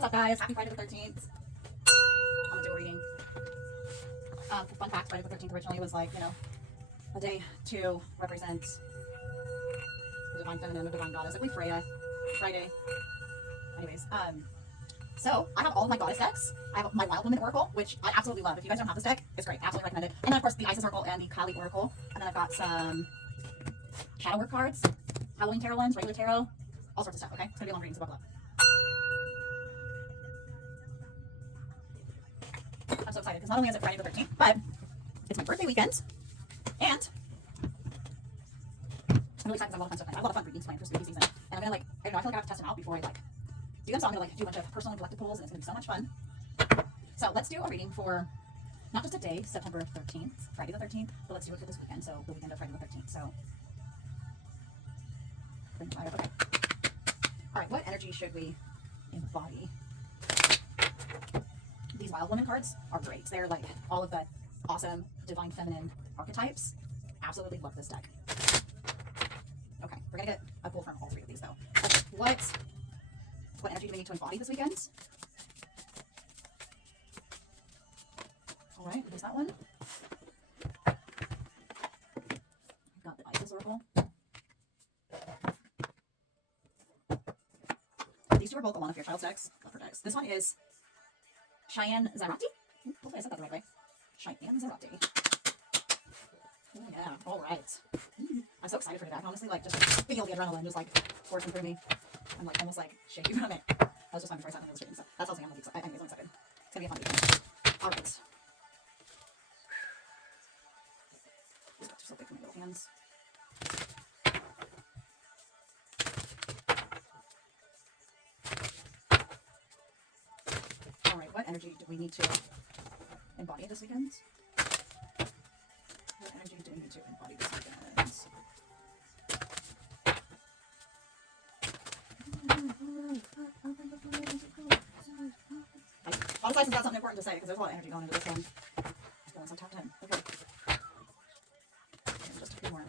What's up, guys? Happy Friday the 13th. I'm gonna do a reading. Fun fact, Friday the 13th originally was like, a day to represent the divine feminine, the divine goddess, like we Freya, Friday. Anyways, so I have all of my goddess decks. I have my Wild Woman Oracle, which I absolutely love. If you guys don't have this deck, it's great. Absolutely recommend it. And then, of course, the Isis Oracle and the Kali Oracle. And then I've got some Shadow Work cards, Halloween Tarot ones, regular tarot, all sorts of stuff, okay? It's gonna be a long reading, so buckle up. I'm so excited because not only is it Friday the 13th, but it's my birthday weekend, and I'm really excited because I have a lot of fun stuff. I have a lot of fun readings planned for spooky season, and I'm gonna I feel like I have to test them out before I do them. So I'm gonna do a bunch of personal and collective pulls, and it's gonna be so much fun. So let's do a reading for not just a day, September 13th, Friday the 13th, but let's do it for this weekend. So the weekend of Friday the 13th. So okay. All right, what energy should we embody? These Wild Woman cards are great. They're like all of the awesome divine feminine archetypes. Absolutely love this deck. Okay, we're gonna get a pull from all three of these though. Okay, what energy do we need to embody this weekend? All right, there's that one. We've got the Isis Oracle. These two are both Alana Fairchild's decks. Love her decks. This one is Cheyenne Zarate. Hopefully I said that the right way. Cheyenne Zarate. Oh yeah, all right. I'm so excited for today. I can honestly just feel the adrenaline just coursing through me. I'm almost shaky from it. That was just fun before I sat down to this reading, so that's also I'm excited. Anyways, I'm excited. It's gonna be a fun weekend. All right. These are so big for my little hands. All right, what energy do we need to embody this weekend? What energy do we need to embody this weekend? I apologize, got something important to say because there's a lot of energy going into this one. I'm feeling some tapped in. Okay. Just a few more.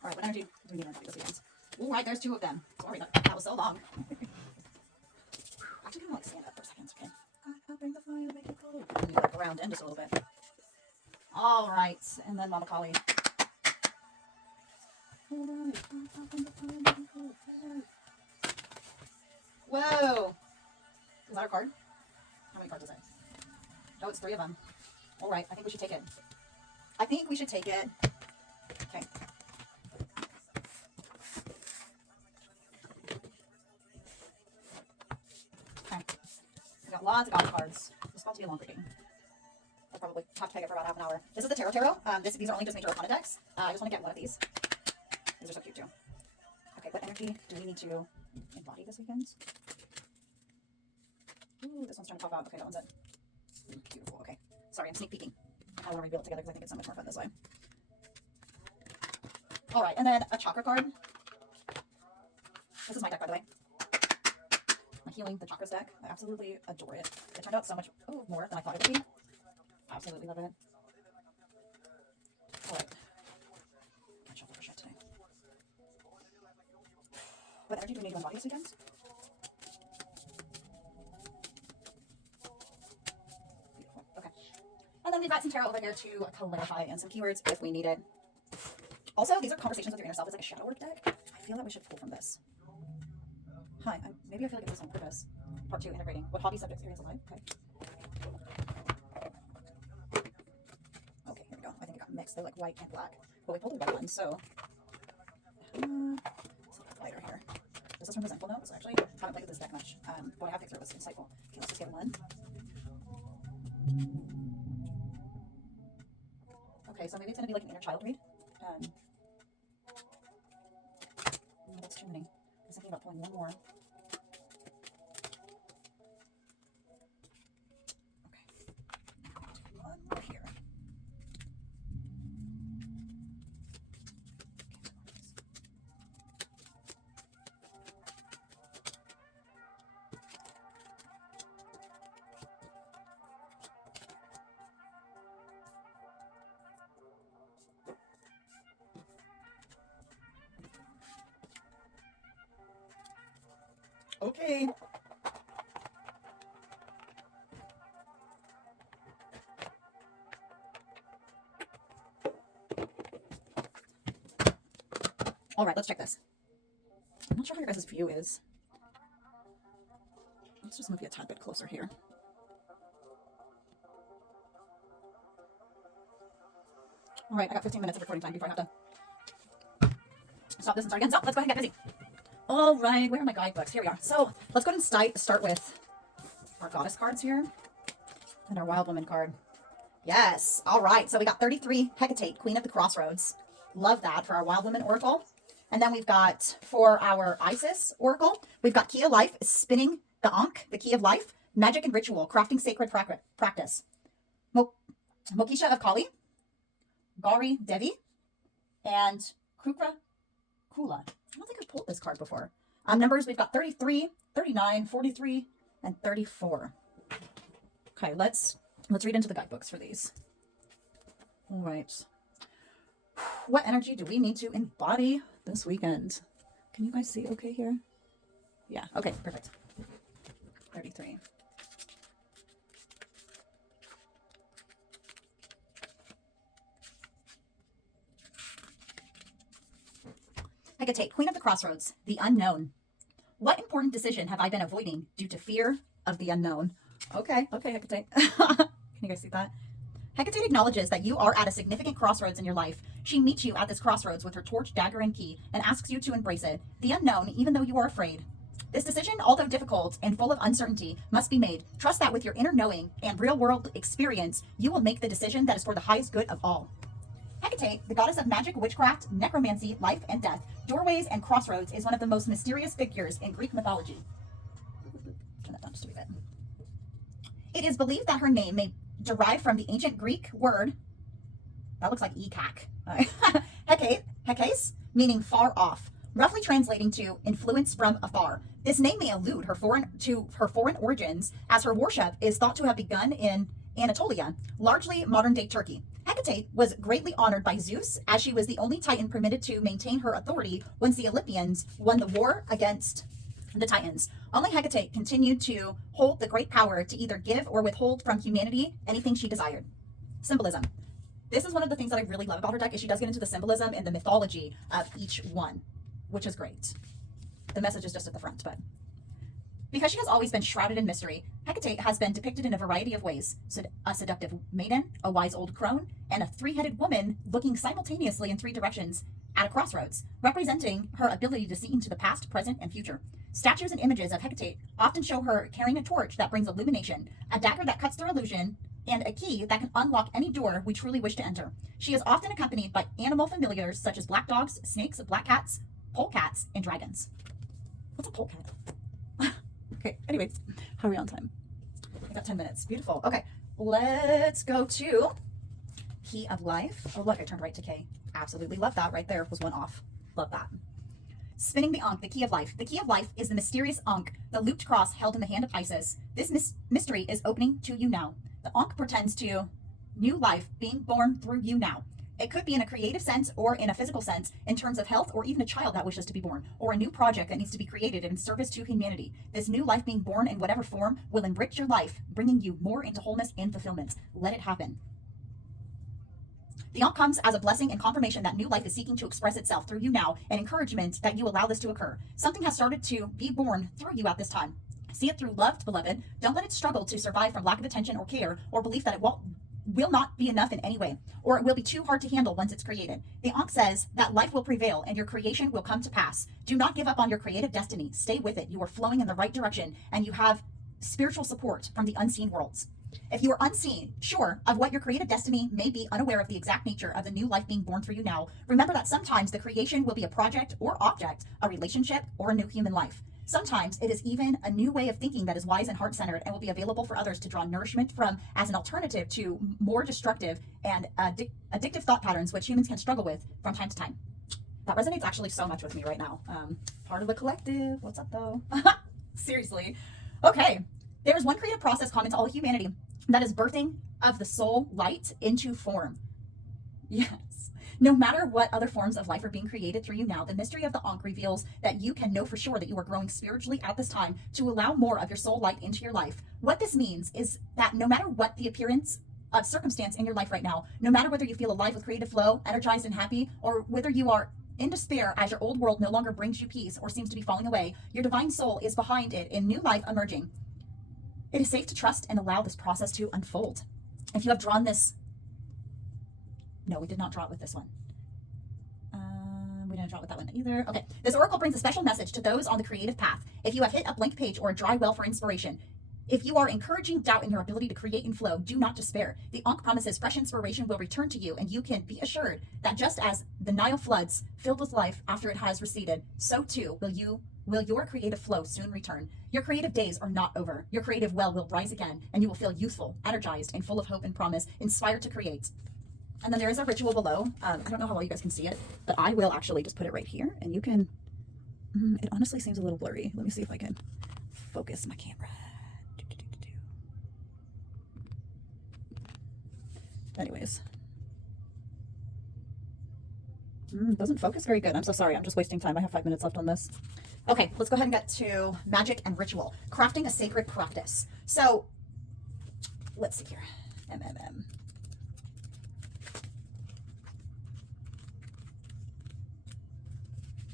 All right, what energy do we need to embody this weekend? All right, there's two of them. Sorry, that was so long. Actually, kind of stand up for a second, okay? I'll bring the fire, make it cold. I'm going to look around in just a little bit. All right, and then Mama Kali. Whoa! Is that our card? How many cards is it? Oh, it's 3 of them. All right, I think we should take it. Okay. Okay. We got lots of God cards. This is about to be a long reading. I'll probably have to take it for about half an hour. This is the Tarot. These are only just major arcana decks. I just want to get one of these. These are so cute too. Okay, what energy do we need to embody this weekend? Ooh, this one's trying to pop out. Okay, that one's it. Ooh, beautiful. Okay. Sorry, I'm sneak peeking. I want to reveal it together because I think it's so much more fun this way. All right, and then a chakra card. This is my deck, by the way. I'm healing the chakras deck. I absolutely adore it. It turned out so much more than I thought it would be. Absolutely love it. All right. Can't shuffle for shit today. What energy do we need to embody this weekend? Beautiful. Okay. And then we've got some tarot over here to clarify and some keywords if we need it. Also, these are conversations with your inner self. It's like a shadow work deck. I feel that we should pull from this. Hi, maybe I feel like it's on purpose. Part 2, integrating. What hobby, subjects, areas of life? Okay. Okay, here we go. I think it got mixed. They're like white and black. But we pulled the white one, so. Something lighter here. This is from Resentful Notes. I actually haven't played with this deck much. What I have picked through was insightful. Okay, let's just get one. Okay, so maybe it's going to be like an inner child read. No, that's too many. I was thinking about pulling one more. Okay. One more here. Okay. All right, let's check this. I'm not sure how your guys' view is. Let's just move you a tad bit closer here. All right, I got 15 minutes of recording time before I have to stop this and start again. So let's go ahead and get busy. All right, where are my guidebooks? Here we are. So let's go ahead and start with our goddess cards here and our wild woman card. Yes. All right. So we got 33 Hecate, Queen of the Crossroads. Love that for our wild woman oracle. And then we've got for our Isis oracle, we've got Key of Life, spinning the Ankh, the Key of Life, magic and ritual, crafting sacred practice. Mokisha of Kali, Gauri Devi, and Kukra Kula. I don't think I've pulled this card before. Numbers, we've got 33, 39, 43, and 34. Okay, let's read into the guidebooks for these. All right. What energy do we need to embody this weekend? Can you guys see okay here? Yeah, okay, perfect. 33. Hecate, Queen of the Crossroads, the unknown. What important decision have I been avoiding due to fear of the unknown? Okay, Hecate. Can you guys see that? Hecate acknowledges that you are at a significant crossroads in your life. She meets you at this crossroads with her torch, dagger, and key, and asks you to embrace it. The unknown, even though you are afraid. This decision, although difficult and full of uncertainty, must be made. Trust that with your inner knowing and real-world experience, you will make the decision that is for the highest good of all. Hecate, the goddess of magic, witchcraft, necromancy, life, and death, doorways, and crossroads, is one of the most mysterious figures in Greek mythology. Turn that down just a wee bit. It is believed that her name may derive from the ancient Greek word, that looks like ekak, hekes, meaning far off, roughly translating to influence from afar. This name may allude her foreign origins, as her worship is thought to have begun in Anatolia, largely modern-day Turkey. Hecate was greatly honored by Zeus, as she was the only Titan permitted to maintain her authority once the Olympians won the war against the Titans. Only Hecate continued to hold the great power to either give or withhold from humanity anything she desired. Symbolism. This is one of the things that I really love about her deck, is she does get into the symbolism and the mythology of each one, which is great. The message is just at the front, but because she has always been shrouded in mystery, Hecate has been depicted in a variety of ways. A seductive maiden, a wise old crone, and a three-headed woman looking simultaneously in three directions at a crossroads, representing her ability to see into the past, present, and future. Statues and images of Hecate often show her carrying a torch that brings illumination, a dagger that cuts through illusion, and a key that can unlock any door we truly wish to enter. She is often accompanied by animal familiars such as black dogs, snakes, black cats, polecats, and dragons. What's a polecat? Okay, anyways, how are we on time? I got 10 minutes. Beautiful. Okay, let's go to Key of Life. Oh, look, I turned right to K. Absolutely love that. Right there was one off. Love that. Spinning the Ankh, the Key of Life. The Key of Life is the mysterious Ankh, the looped cross held in the hand of Isis. This mystery is opening to you now. The Ankh portends to new life being born through you now. It could be in a creative sense or in a physical sense, in terms of health, or even a child that wishes to be born, or a new project that needs to be created in service to humanity. This new life being born in whatever form will enrich your life, bringing you more into wholeness and fulfillment. Let it happen. The Ankh comes as a blessing and confirmation that new life is seeking to express itself through you now, and encouragement that you allow this to occur. Something has started to be born through you at this time. See it through love, beloved. Don't let it struggle to survive from lack of attention or care, or belief that it will not be enough in any way, or it will be too hard to handle once it's created. The Ankh says that life will prevail and your creation will come to pass. Do not give up on your creative destiny. Stay with it. You are flowing in the right direction, and you have spiritual support from the unseen worlds. If you are unseen, sure of what your creative destiny may be, unaware of the exact nature of the new life being born through you now, remember that sometimes the creation will be a project or object, a relationship, or a new human life. Sometimes it is even a new way of thinking that is wise and heart-centered and will be available for others to draw nourishment from as an alternative to more destructive and addictive thought patterns which humans can struggle with from time to time. That resonates actually so much with me right now. Part of the collective. What's up, though? Seriously. Okay. There is one creative process common to all humanity, that is birthing of the soul light into form. Yes. No matter what other forms of life are being created through you now, the mystery of the Ankh reveals that you can know for sure that you are growing spiritually at this time to allow more of your soul light into your life. What this means is that no matter what the appearance of circumstance in your life right now, no matter whether you feel alive with creative flow, energized and happy, or whether you are in despair as your old world no longer brings you peace or seems to be falling away, your divine soul is behind it in new life emerging. It is safe to trust and allow this process to unfold. If you have drawn this, no, we did not draw it with this one. We didn't draw it with that one either. Okay, this oracle brings a special message to those on the creative path. If you have hit a blank page or a dry well for inspiration, if you are encouraging doubt in your ability to create and flow, do not despair. The Ankh promises fresh inspiration will return to you, and you can be assured that just as the Nile floods filled with life after it has receded, so too will your creative flow soon return. Your creative days are not over. Your creative well will rise again, and you will feel youthful, energized, and full of hope and promise, inspired to create. And then there is a ritual below. I don't know how well you guys can see it, but I will actually just put it right here, and you can, it honestly seems a little blurry. Let me see if I can focus my camera. Anyways. Doesn't focus very good. I'm so sorry. I'm just wasting time. I have 5 minutes left on this. Okay, let's go ahead and get to magic and ritual. Crafting a sacred practice. So, let's see here. MMM.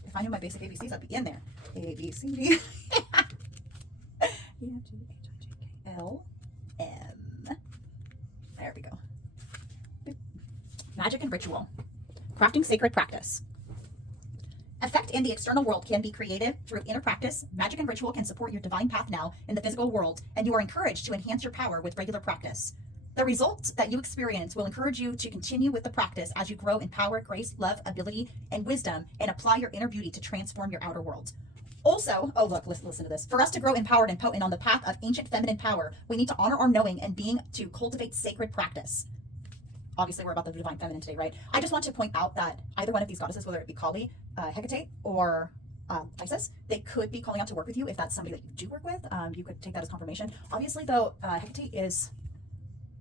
If I knew my basic ABCs, I'd be in there. A, B, C, D. E, F, G, H, I, J, K, L, M. There we go. Magic and ritual. Crafting sacred practice. Effect in the external world can be created through inner practice. Magic and ritual can support your divine path now in the physical world, and you are encouraged to enhance your power with regular practice. The results that you experience will encourage you to continue with the practice as you grow in power, grace, love, ability, and wisdom, and apply your inner beauty to transform your outer world. Also, oh look, listen to this. For us to grow empowered and potent on the path of ancient feminine power, we need to honor our knowing and being to cultivate sacred practice. Obviously, we're about the divine feminine today, right? I just want to point out that either one of these goddesses, whether it be Kali, Hecate, or Isis, they could be calling out to work with you if that's somebody that you do work with. You could take that as confirmation. Obviously, though, Hecate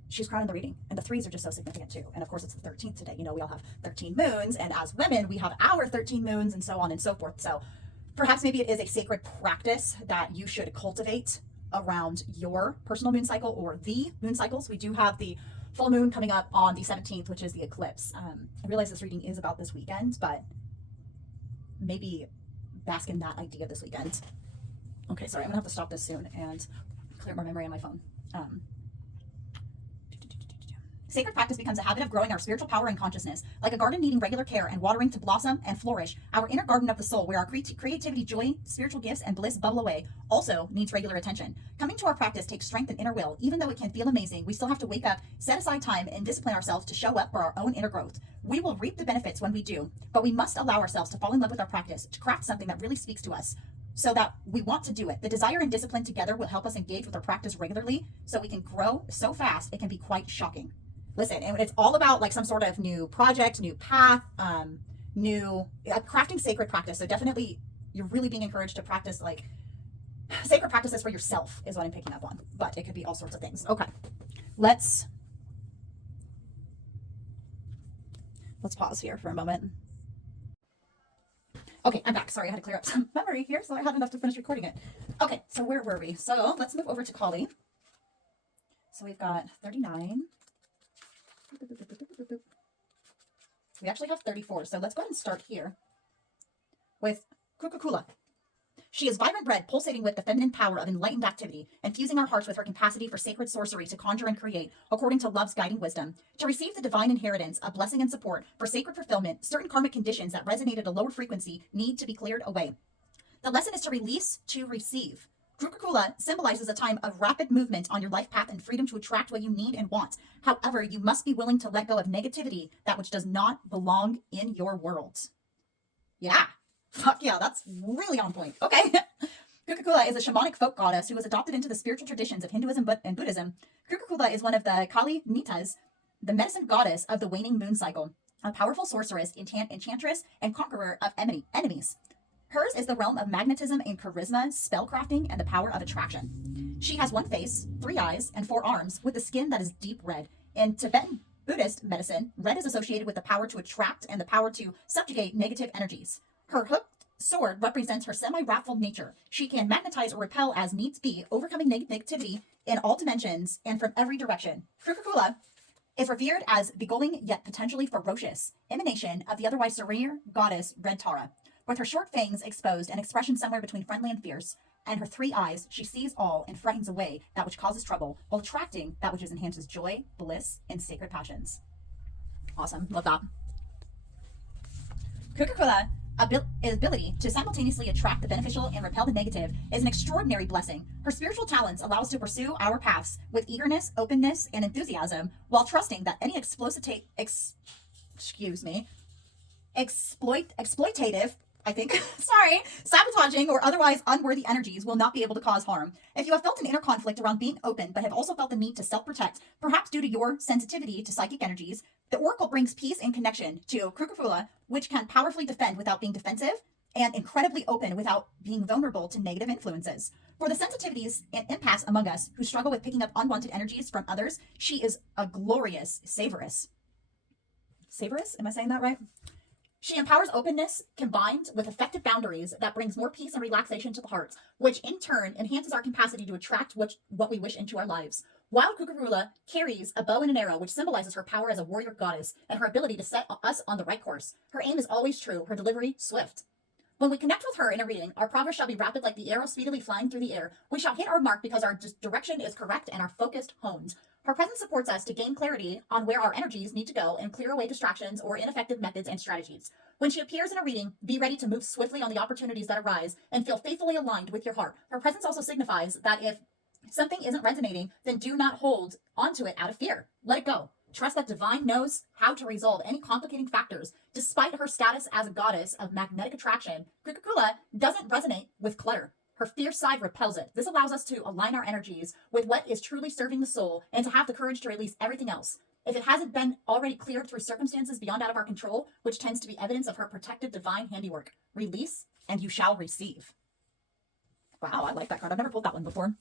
she's crowned in the reading, and the threes are just so significant too. And of course, it's the 13th today. You know, we all have 13 moons, and as women, we have our 13 moons, and so on and so forth. So perhaps maybe it is a sacred practice that you should cultivate around your personal moon cycle or the moon cycles. We do have the full moon coming up on the 17th, which is the eclipse. I realize this reading is about this weekend, but maybe bask in that idea this weekend. Okay, sorry, I'm gonna have to stop this soon and clear my memory on my phone. Sacred practice becomes a habit of growing our spiritual power and consciousness. Like a garden needing regular care and watering to blossom and flourish, our inner garden of the soul, where our creativity, joy, spiritual gifts, and bliss bubble away, also needs regular attention. Coming to our practice takes strength and inner will. Even though it can feel amazing, we still have to wake up, set aside time, and discipline ourselves to show up for our own inner growth. We will reap the benefits when we do, but we must allow ourselves to fall in love with our practice, to craft something that really speaks to us, so that we want to do it. The desire and discipline together will help us engage with our practice regularly, so we can grow so fast it can be quite shocking. Listen, and it's all about like some sort of new project, new path, crafting sacred practice. So definitely you're really being encouraged to practice like sacred practices for yourself is what I'm picking up on, but it could be all sorts of things. Okay, let's pause here for a moment. Okay, I'm back. Sorry, I had to clear up some memory here, so I had enough to finish recording it. Okay, so where were we? So let's move over to Kali. So we've got 39. We actually have 34, so let's go ahead and start here with Kukukula. She is vibrant red, pulsating with the feminine power of enlightened activity, infusing our hearts with her capacity for sacred sorcery to conjure and create, according to love's guiding wisdom. To receive the divine inheritance of blessing and support for sacred fulfillment, certain karmic conditions that resonate at a lower frequency need to be cleared away. The lesson is to release to receive. Kukukula symbolizes a time of rapid movement on your life path and freedom to attract what you need and want. However, you must be willing to let go of negativity, that which does not belong in your world. Yeah. Fuck yeah, that's really on point. Okay. Kukukula is a shamanic folk goddess who was adopted into the spiritual traditions of Hinduism and Buddhism. Kukukula is one of the Kali Nitas, the medicine goddess of the waning moon cycle, a powerful sorceress, enchantress, and conqueror of enemies. Hers is the realm of magnetism and charisma, spellcrafting, and the power of attraction. She has one face, 3 eyes, and 4 arms, with a skin that is deep red. In Tibetan Buddhist medicine, red is associated with the power to attract and the power to subjugate negative energies. Her hooked sword represents her semi-wrathful nature. She can magnetize or repel as needs be, overcoming negativity in all dimensions and from every direction. Kukukula is revered as beguiling yet potentially ferocious emanation of the otherwise serene goddess Red Tara. With her short fangs exposed, an expression somewhere between friendly and fierce, and her 3 eyes, she sees all and frightens away that which causes trouble, while attracting that which enhances joy, bliss, and sacred passions. Awesome. Love that. Kukukula ability to simultaneously attract the beneficial and repel the negative is an extraordinary blessing. Her spiritual talents allow us to pursue our paths with eagerness, openness, and enthusiasm, while trusting that any exploitative, sabotaging, or otherwise unworthy energies will not be able to cause harm. If you have felt an inner conflict around being open, but have also felt the need to self-protect, perhaps due to your sensitivity to psychic energies, the oracle brings peace and connection to Kukufula, which can powerfully defend without being defensive and incredibly open without being vulnerable to negative influences. For the sensitivities and empaths among us who struggle with picking up unwanted energies from others, she is a glorious savoress. Savoress? Am I saying that right? She empowers openness combined with effective boundaries that brings more peace and relaxation to the heart, which in turn enhances our capacity to attract what we wish into our lives. While Kukufula carries a bow and an arrow, which symbolizes her power as a warrior goddess and her ability to set us on the right course. Her aim is always true, her delivery swift. When we connect with her in a reading, our progress shall be rapid like the arrow speedily flying through the air. We shall hit our mark because our direction is correct and our focused honed. Her presence supports us to gain clarity on where our energies need to go and clear away distractions or ineffective methods and strategies. When she appears in a reading, be ready to move swiftly on the opportunities that arise and feel faithfully aligned with your heart. Her presence also signifies that if something isn't resonating, then do not hold onto it out of fear. Let it go. Trust that divine knows how to resolve any complicating factors. Despite her status as a goddess of magnetic attraction, Kukukula doesn't resonate with clutter. Her fierce side repels it. This allows us to align our energies with what is truly serving the soul and to have the courage to release everything else. If it hasn't been already cleared through circumstances beyond out of our control, which tends to be evidence of her protective divine handiwork, release and you shall receive. Wow, I like that card. I've never pulled that one before.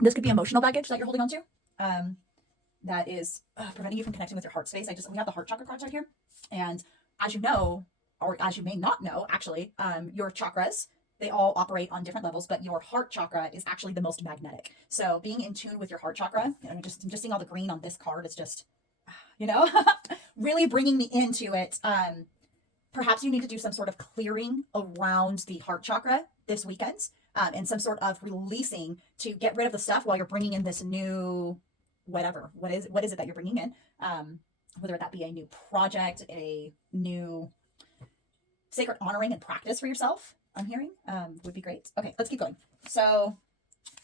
This could be emotional baggage that you're holding on to. That is preventing you from connecting with your heart space. We have the heart chakra cards right here. And as you know, or as you may not know, actually, your chakras, they all operate on different levels, but your heart chakra is actually the most magnetic. So being in tune with your heart chakra, I'm just seeing all the green on this card. It's just, really bringing me into it. Perhaps you need to do some sort of clearing around the heart chakra this weekend, and some sort of releasing to get rid of the stuff while you're bringing in this new whatever. What is it that you're bringing in? Whether that be a new project, a new sacred honoring and practice for yourself, I'm hearing, would be great. Okay, let's keep going. So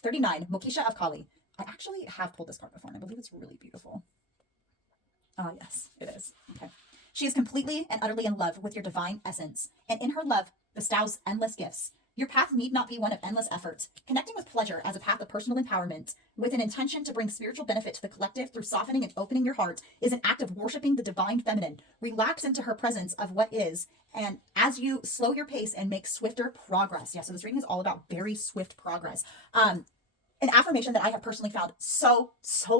39, Mokisha of Kali. I actually have pulled this card before and I believe it's really beautiful. Yes, it is. Okay. She is completely and utterly in love with your divine essence, and in her love bestows endless gifts. Your path need not be one of endless effort. Connecting with pleasure as a path of personal empowerment, with an intention to bring spiritual benefit to the collective through softening and opening your heart, is an act of worshiping the divine feminine. Relax into her presence of what is, and as you slow your pace and make swifter progress. Yeah, so this reading is all about very swift progress. An affirmation that I have personally found so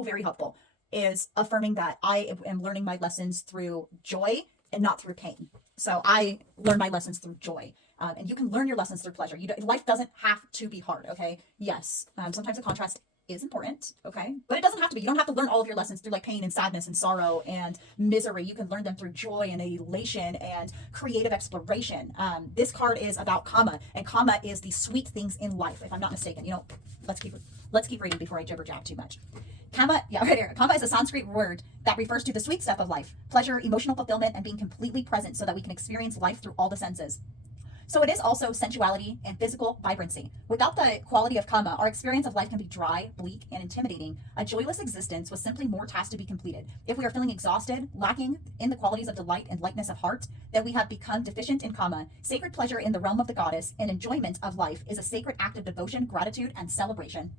very helpful is affirming that I am learning my lessons through joy and not through pain. So I learn my lessons through joy. And you can learn your lessons through pleasure. Life doesn't have to be hard, okay? Yes, sometimes the contrast is important, okay? But it doesn't have to be. You don't have to learn all of your lessons through like pain and sadness and sorrow and misery. You can learn them through joy and elation and creative exploration. This card is about Kama, and Kama is the sweet things in life, if I'm not mistaken. Let's keep reading before I jibber jab too much. Kama, yeah, right here. Kama is a Sanskrit word that refers to the sweet stuff of life, pleasure, emotional fulfillment, and being completely present so that we can experience life through all the senses. So it is also sensuality and physical vibrancy. Without the quality of Kama, our experience of life can be dry, bleak, and intimidating. A joyless existence with simply more tasks to be completed. If we are feeling exhausted, lacking in the qualities of delight and lightness of heart, then we have become deficient in Kama. Sacred pleasure in the realm of the goddess and enjoyment of life is a sacred act of devotion, gratitude, and celebration.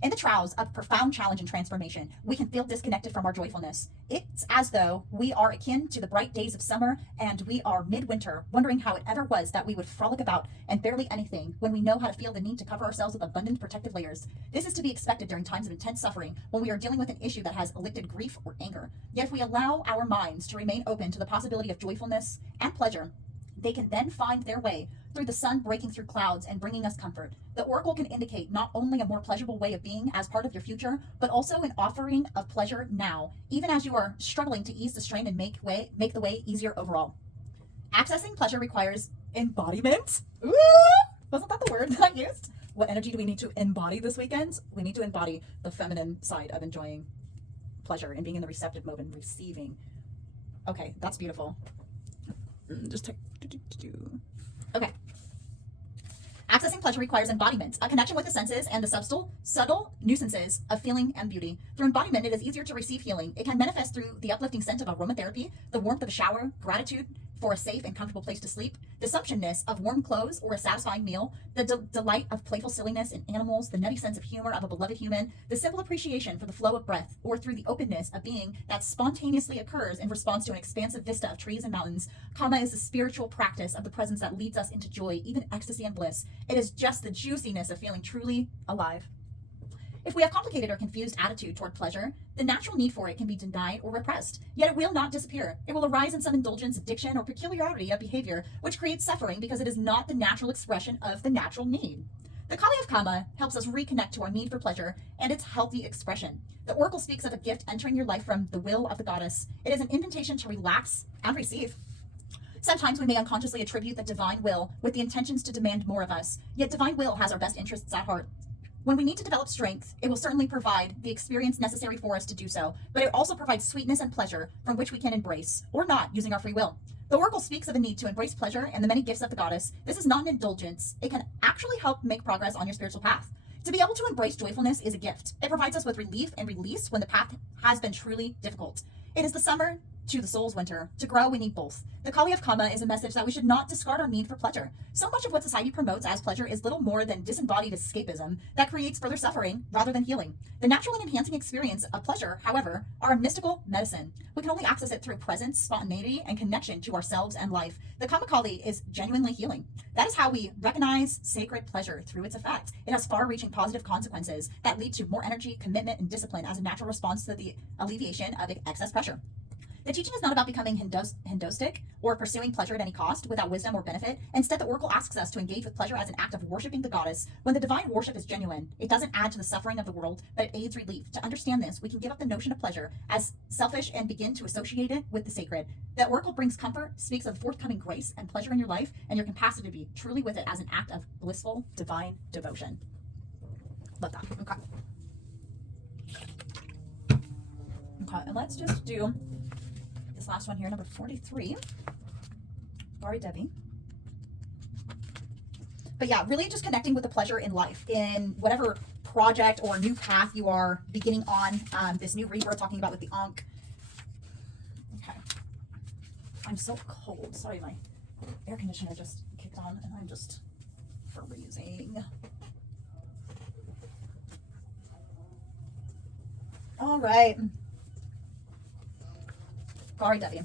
In the trials of profound challenge and transformation, we can feel disconnected from our joyfulness. It's as though we are akin to the bright days of summer and we are midwinter, wondering how it ever was that we would frolic about and barely anything when we know how to feel the need to cover ourselves with abundant protective layers. This is to be expected during times of intense suffering when we are dealing with an issue that has elicited grief or anger. Yet if we allow our minds to remain open to the possibility of joyfulness and pleasure, they can then find their way through the sun breaking through clouds and bringing us comfort. The oracle can indicate not only a more pleasurable way of being as part of your future, but also an offering of pleasure now, even as you are struggling to ease the strain and make the way easier overall. Accessing pleasure requires embodiment. Ooh, wasn't that the word that I used? What energy do we need to embody this weekend? We need to embody the feminine side of enjoying pleasure and being in the receptive mode and receiving. Okay, that's beautiful. Just take. Okay. Accessing pleasure requires embodiment, a connection with the senses and the subtle nuisances of feeling and beauty. Through embodiment, it is easier to receive healing. It can manifest through the uplifting scent of aromatherapy, the warmth of a shower, gratitude for a safe and comfortable place to sleep, the sumptuousness of warm clothes or a satisfying meal, the delight of playful silliness in animals, the nutty sense of humor of a beloved human, the simple appreciation for the flow of breath, or through the openness of being that spontaneously occurs in response to an expansive vista of trees and mountains. Karma is the spiritual practice of the presence that leads us into joy, even ecstasy and bliss. It is just the juiciness of feeling truly alive. If we have complicated or confused attitude toward pleasure, the natural need for it can be denied or repressed. Yet it will not disappear. It will arise in some indulgence, addiction, or peculiarity of behavior, which creates suffering because it is not the natural expression of the natural need. The Kali of Kama helps us reconnect to our need for pleasure and its healthy expression. The oracle speaks of a gift entering your life from the will of the goddess. It is an invitation to relax and receive. Sometimes we may unconsciously attribute the divine will with the intentions to demand more of us, yet divine will has our best interests at heart. When we need to develop strength, it will certainly provide the experience necessary for us to do so, but it also provides sweetness and pleasure from which we can embrace, or not, using our free will. The oracle speaks of a need to embrace pleasure and the many gifts of the goddess. This is not an indulgence. It can actually help make progress on your spiritual path. To be able to embrace joyfulness is a gift. It provides us with relief and release when the path has been truly difficult. It is the summer to the soul's winter. To grow, we need both. The Kali of Kama is a message that we should not discard our need for pleasure. So much of what society promotes as pleasure is little more than disembodied escapism that creates further suffering rather than healing. The natural and enhancing experience of pleasure, however, are a mystical medicine. We can only access it through presence, spontaneity, and connection to ourselves and life. The Kama Kali is genuinely healing. That is how we recognize sacred pleasure through its effect. It has far-reaching positive consequences that lead to more energy, commitment, and discipline as a natural response to the alleviation of excess pressure. The teaching is not about becoming Hinduistic or pursuing pleasure at any cost without wisdom or benefit. Instead, the oracle asks us to engage with pleasure as an act of worshiping the goddess. When the divine worship is genuine, it doesn't add to the suffering of the world, but it aids relief. To understand this, we can give up the notion of pleasure as selfish and begin to associate it with the sacred. The oracle brings comfort, speaks of forthcoming grace and pleasure in your life, and your capacity to be truly with it as an act of blissful divine devotion. Love that. Okay, and let's just do this last one here, number 43. Sorry, Debbie. But yeah, really just connecting with the pleasure in life, in whatever project or new path you are beginning on, this new rebirth, talking about with the Ankh. Okay. I'm so cold. Sorry, my air conditioner just kicked on and I'm just freezing. All right. Sorry, Debbie.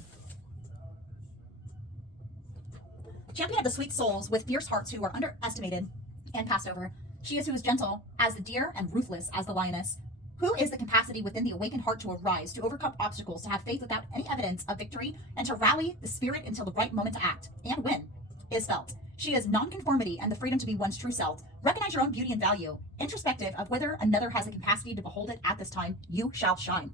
Champion of the sweet souls with fierce hearts who are underestimated and passed over. She is who is gentle as the deer and ruthless as the lioness. Who is the capacity within the awakened heart to arise, to overcome obstacles, to have faith without any evidence of victory, and to rally the spirit until the right moment to act and win is felt. She is nonconformity and the freedom to be one's true self. Recognize your own beauty and value. Introspective of whether another has the capacity to behold it at this time, you shall shine.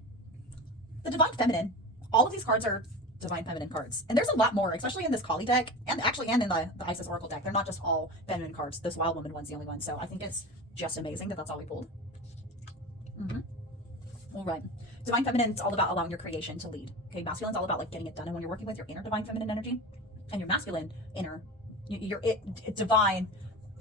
The divine feminine. All of these cards are divine feminine cards. And there's a lot more, especially in this Kali deck, and in the Isis Oracle deck. They're not just all feminine cards. This Wild Woman one's the only one. So I think it's just amazing that that's all we pulled. All right. Divine feminine is all about allowing your creation to lead. Okay, masculine's all about like getting it done. And when you're working with your inner divine feminine energy and your masculine inner, your divine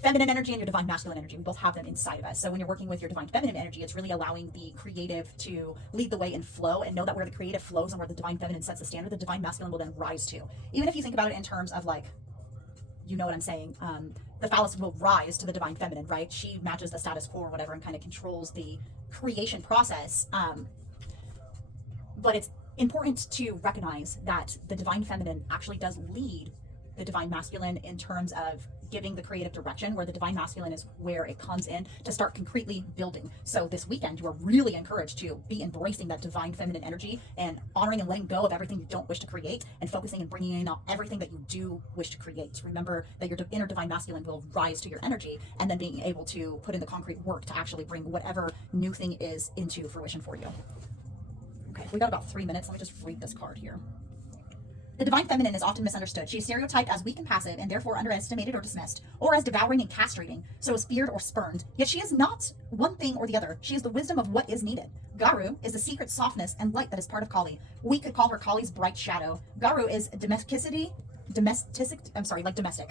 feminine energy and your divine masculine energy, we both have them inside of us. So when you're working with your divine feminine energy, it's really allowing the creative to lead the way and flow, and know that where the creative flows and where the divine feminine sets the standard, the divine masculine will then rise to. Even if you think about it in terms of like you know what I'm saying. The phallus will rise to the divine feminine, right? She matches the status quo or whatever and kind of controls the creation process. But it's important to recognize that the divine feminine actually does lead the divine masculine in terms of giving the creative direction, where the divine masculine is where it comes in to start concretely building. So this weekend, you are really encouraged to be embracing that divine feminine energy and honoring and letting go of everything you don't wish to create and focusing and bringing in everything that you do wish to create. Remember that your inner divine masculine will rise to your energy, and then being able to put in the concrete work to actually bring whatever new thing is into fruition for you. Okay, we got about 3 minutes. Let me just read this card here. The divine feminine is often misunderstood. She is stereotyped as weak and passive, and therefore underestimated or dismissed, or as devouring and castrating, so is feared or spurned. Yet she is not one thing or the other. She is the wisdom of what is needed. Garu is the secret softness and light that is part of Kali. We could call her Kali's bright shadow. Garu is domestic,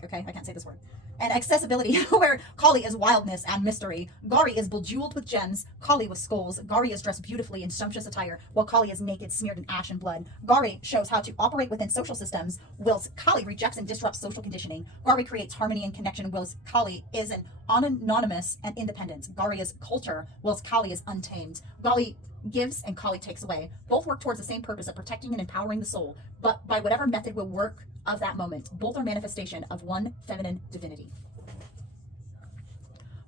okay? I can't say this word. And accessibility, where Kali is wildness and mystery. Gauri is bejeweled with gems, Kali with skulls. Gauri is dressed beautifully in sumptuous attire, while Kali is naked, smeared in ash and blood. Gauri shows how to operate within social systems, whilst Kali rejects and disrupts social conditioning. Gauri creates harmony and connection, whilst Kali is an anonymous and independent. Gauri is culture, whilst Kali is untamed. Kali gives and Kali takes away. Both work towards the same purpose of protecting and empowering the soul, but by whatever method will work of that moment. Both are manifestation of one feminine divinity.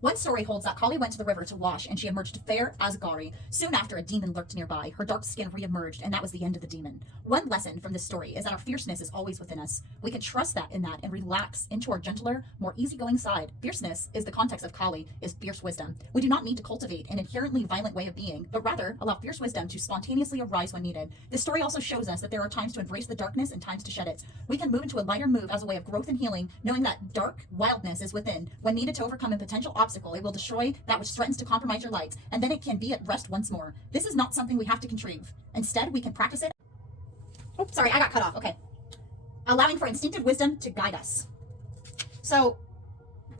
One story holds that Kali went to the river to wash, and she emerged fair as Gauri. Soon after, a demon lurked nearby. Her dark skin re-emerged, and that was the end of the demon. One lesson from this story is that our fierceness is always within us. We can trust that in that and relax into our gentler, more easygoing side. Fierceness is the context of Kali, is fierce wisdom. We do not need to cultivate an inherently violent way of being, but rather allow fierce wisdom to spontaneously arise when needed. This story also shows us that there are times to embrace the darkness and times to shed it. We can move into a lighter move as a way of growth and healing, knowing that dark wildness is within. When needed to overcome a potential obstacle, it will destroy that which threatens to compromise your light, and then it can be at rest once more. This is not something we have to contrive. Instead, we can practice it. Oh, sorry, I got cut off. Okay. Allowing for instinctive wisdom to guide us. So,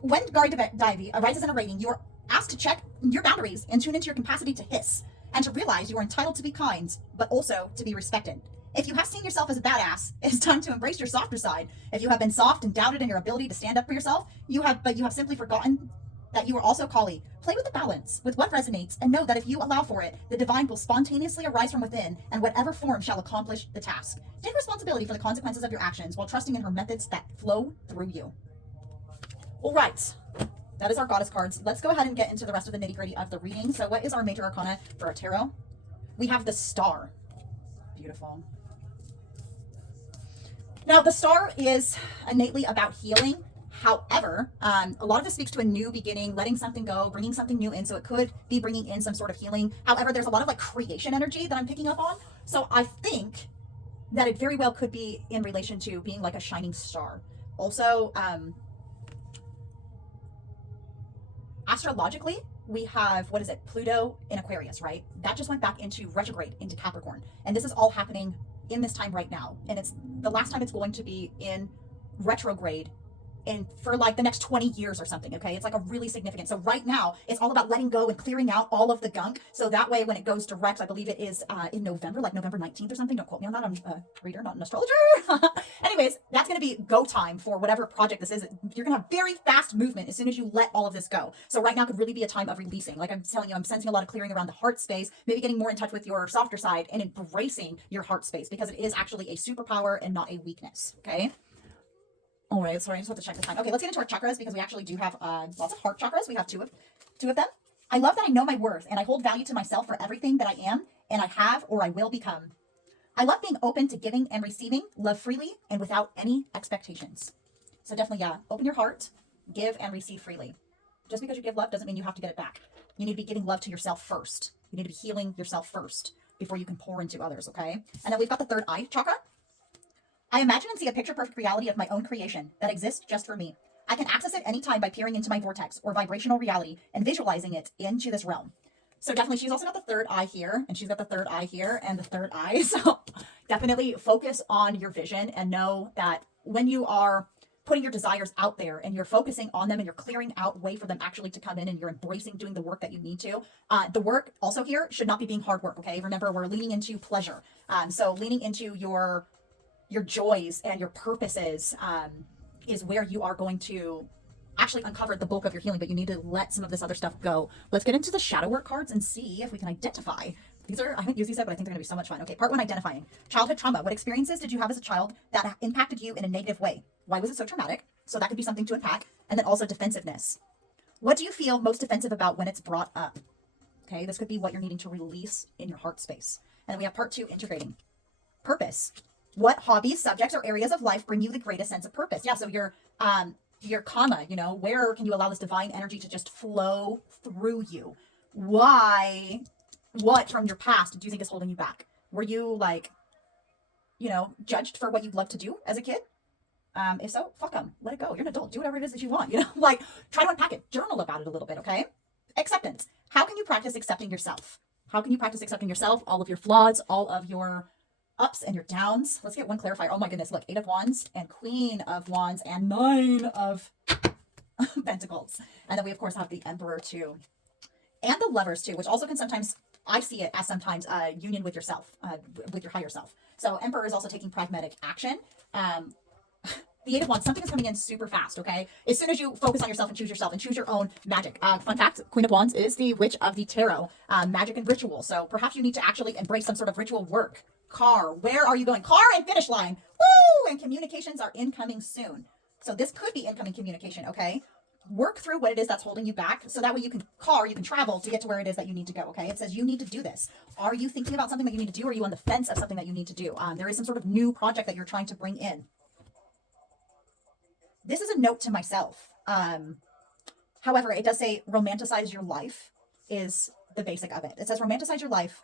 when Gari Devi arises in a rating, you are asked to check your boundaries and tune into your capacity to hiss, and to realize you are entitled to be kind, but also to be respected. If you have seen yourself as a badass, it's time to embrace your softer side. If you have been soft and doubted in your ability to stand up for yourself, you have simply forgotten that you are also Kali. Play with the balance, with what resonates, and know that if you allow for it, the divine will spontaneously arise from within, and whatever form shall accomplish the task. Take responsibility for the consequences of your actions while trusting in her methods that flow through you. All right, that is our goddess cards. Let's go ahead and get into the rest of the nitty-gritty of the reading. So what is our major arcana for our tarot? We have the Star. Beautiful. Now, the Star is innately about healing. However, a lot of this speaks to a new beginning, letting something go, bringing something new in. So it could be bringing in some sort of healing. However, there's a lot of like creation energy that I'm picking up on. So I think that it very well could be in relation to being like a shining star. Also, astrologically, we have, what is it? Pluto in Aquarius, right? That just went back into retrograde into Capricorn. And this is all happening in this time right now. And it's the last time it's going to be in retrograde for like the next 20 years or something. Okay, it's like a really significant. So right now it's all about letting go and clearing out all of the gunk, so that way when it goes direct, I believe it is in November, like November 19th or something. Don't quote me on that, I'm a reader, not an astrologer. Anyways, that's going to be go time for whatever project this is. You're gonna have very fast movement as soon as you let all of this go. So right now could really be a time of releasing. Like I'm telling you, I'm sensing a lot of clearing around the heart space, maybe getting more in touch with your softer side and embracing your heart space, because it is actually a superpower and not a weakness. Okay. All right, sorry, I just have to check the time. Okay, let's get into our chakras, because we actually do have lots of heart chakras. We have two of them. I love that I know my worth, and I hold value to myself for everything that I am, and I have, or I will become. I love being open to giving and receiving love freely and without any expectations. So definitely, yeah, open your heart, give and receive freely. Just because you give love doesn't mean you have to get it back. You need to be giving love to yourself first. You need to be healing yourself first before you can pour into others, okay? And then we've got the third eye chakra. I imagine and see a picture-perfect reality of my own creation that exists just for me. I can access it anytime by peering into my vortex or vibrational reality and visualizing it into this realm. So definitely, she's also got the third eye here, and she's got the third eye here and the third eye. So definitely focus on your vision and know that when you are putting your desires out there and you're focusing on them and you're clearing out way for them actually to come in and you're embracing doing the work that you need to. The work also here should not be being hard work, okay? Remember, we're leaning into pleasure. So leaning into your joys and your purposes is where you are going to actually uncover the bulk of your healing, but you need to let some of this other stuff go. Let's get into the shadow work cards and see if we can identify. I haven't used these yet, but I think they're going to be so much fun. Okay, part 1, identifying. Childhood trauma. What experiences did you have as a child that impacted you in a negative way? Why was it so traumatic? So that could be something to unpack. And then also defensiveness. What do you feel most defensive about when it's brought up? Okay, this could be what you're needing to release in your heart space. And then we have part 2, integrating. Purpose. What hobbies, subjects, or areas of life bring you the greatest sense of purpose? Yeah, so your karma, you know, where can you allow this divine energy to just flow through you? Why? What from your past do you think is holding you back? Were you like, you know, judged for what you'd love to do as a kid? If so, fuck them. Let it go. You're an adult. Do whatever it is that you want. You know, like try to unpack it. Journal about it a little bit. Okay. Acceptance. How can you practice accepting yourself? How can you practice accepting yourself? All of your flaws, all of your ups and your downs. Let's get one clarifier. Oh my goodness. Look, 8 of Wands and Queen of Wands and 9 of Pentacles. And then we of course have the Emperor too. And the Lovers too, which also can sometimes, I see it as sometimes a union with yourself, with your higher self. So Emperor is also taking pragmatic action. The 8 of Wands, something is coming in super fast, okay? As soon as you focus on yourself and choose your own magic. Fun fact, Queen of Wands is the Witch of the Tarot, magic and ritual. So perhaps you need to actually embrace some sort of ritual work. Car, where are you going? Car and finish line. Woo! And communications are incoming soon. So this could be incoming communication, okay? Work through what it is that's holding you back so that way you can travel to get to where it is that you need to go, okay? It says you need to do this. Are you thinking about something that you need to do? Or are you on the fence of something that you need to do? There is some sort of new project that you're trying to bring in. This is a note to myself. However, it does say romanticize your life is the basic of it. It says romanticize your life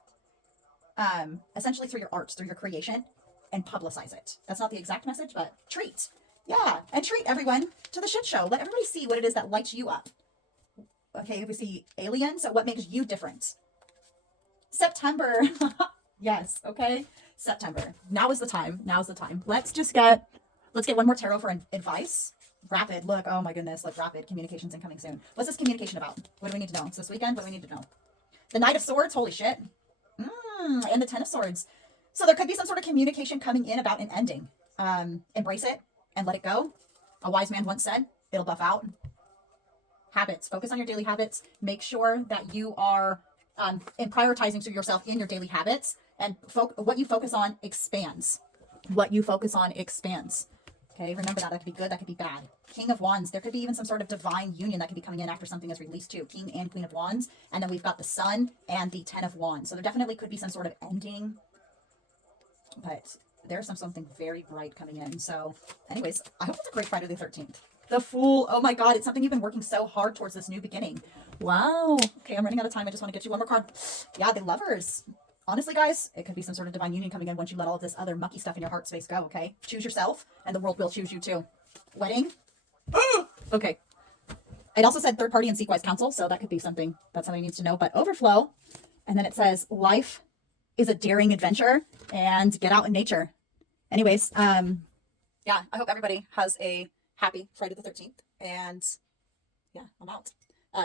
essentially through your arts, through your creation, and publicize it. That's not the exact message, but treat. Yeah, and treat everyone to the shit show. Let everybody see what it is that lights you up. Okay, we see alien, so what makes you different? September. Yes, okay. September. Now is the time. Now's the time. Let's get one more tarot for advice. Rapid. Look, oh my goodness, like rapid communications incoming soon. What's this communication about? What do we need to know? It's this weekend. What do we need to know? The Knight of Swords. Holy shit. And the 10 of Swords. So there could be some sort of communication coming in about an ending. Embrace it and let it go. A wise man once said, it'll buff out. Habits. Focus on your daily habits. Make sure that you are in prioritizing to yourself in your daily habits. And what you focus on expands. What you focus on expands. Okay, remember that. That could be good. That could be bad. King of Wands. There could be even some sort of divine union that could be coming in after something is released too. King and Queen of Wands. And then we've got the Sun and the 10 of Wands. So there definitely could be some sort of ending. But there's something very bright coming in. So anyways, I hope it's a great Friday the 13th. The Fool. Oh my God. It's something you've been working so hard towards, this new beginning. Wow. Okay, I'm running out of time. I just want to get you one more card. Yeah, the Lovers. Honestly, guys, it could be some sort of divine union coming in once you let all of this other mucky stuff in your heart space go, okay? Choose yourself, and the world will choose you too. Wedding? Okay. It also said third party and seek-wise counsel, so that could be something that somebody needs to know. But overflow, and then it says life is a daring adventure, and get out in nature. Anyways, yeah, I hope everybody has a happy Friday the 13th, and yeah, I'm out.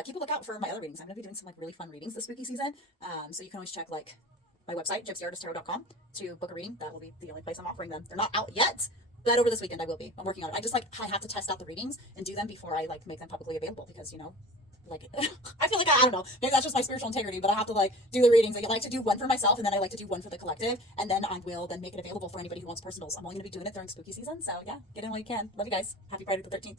Keep a lookout for my other readings. I'm going to be doing some like really fun readings this spooky season, so you can always check like my website, gypsyartisttarot.com, to book a reading. That will be the only place I'm offering them. They're not out yet, but over this weekend I will be. I'm working on it. I have to test out the readings and do them before I like make them publicly available, because, you know, like I feel like I don't know, maybe that's just my spiritual integrity, but I have to like do the readings. I like to do one for myself, and then I like to do one for the collective, and then I will then make it available for anybody who wants personals. I'm only going to be doing it during spooky season, so yeah, get in while you can. Love you guys. Happy Friday the 13th.